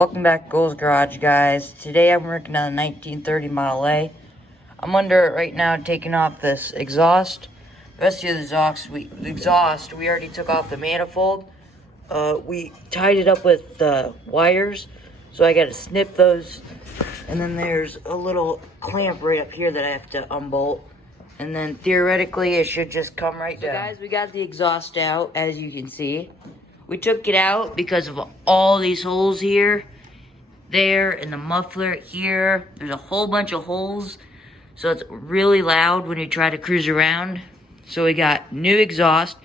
Welcome back to Gold's Garage, guys. Today I'm working on a 1930 Model A. I'm under it right now, taking off this exhaust. The rest of the exhaust, we already took off the manifold. We tied it up with the wires, so I got to snip those. And then there's a little clamp right up here that I have to unbolt. And then theoretically, it should just come right down. So guys, we got the exhaust out, as you can see. We took it out because of all these holes here, there, and the muffler here. There's a whole bunch of holes, so it's really loud when you try to cruise around. So we got new exhaust.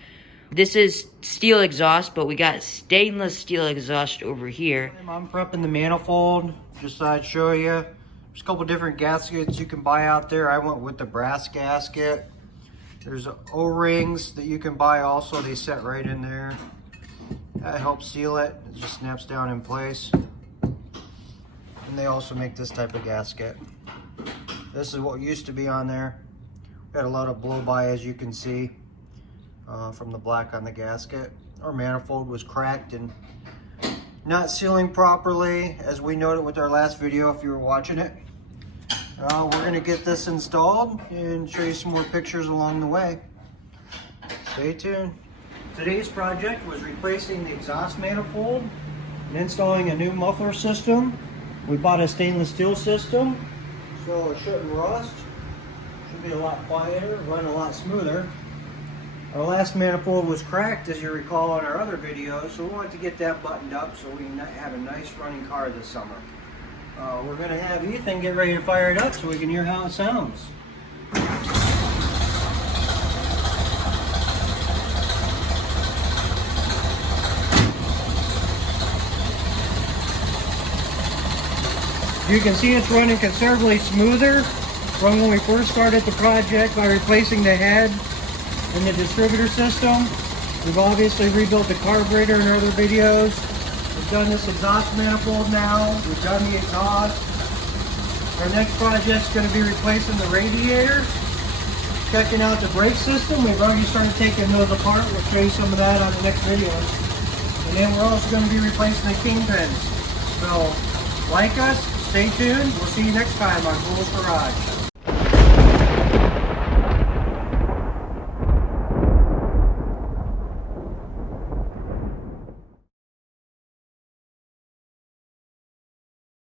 This is steel exhaust, but we got stainless steel exhaust over here. I'm prepping the manifold, just thought I'd show you. There's a couple different gaskets you can buy out there. I went with the brass gasket. There's O-rings that you can buy also. They set right in there. That helps seal it. It just snaps down in place. And they also make this type of gasket. This is what used to be on there. Got a lot of blow-by, as you can see, from the black on the gasket. Our manifold was cracked and not sealing properly, as we noted with our last video if you were watching it. We're going to get this installed and show you some more pictures along the way. Stay tuned. Today's project was replacing the exhaust manifold and installing a new muffler system. We bought a stainless steel system, so it shouldn't rust. Should be a lot quieter, run a lot smoother. Our last manifold was cracked, as you recall in our other videos, so we wanted to get that buttoned up so we can have a nice running car this summer. We're going to have Ethan get ready to fire it up so we can hear how it sounds. You can see it's running considerably smoother from when we first started the project by replacing the head in the distributor system. We've obviously rebuilt the carburetor in our other videos. We've done this exhaust manifold now. We've done the exhaust. Our next project's going to be replacing the radiator. Checking out the brake system. We've already started taking those apart. We'll show you some of that on the next videos. And then we're also going to be replacing the kingpins. So, like us, stay tuned. We'll see you next time on Gold's Garage.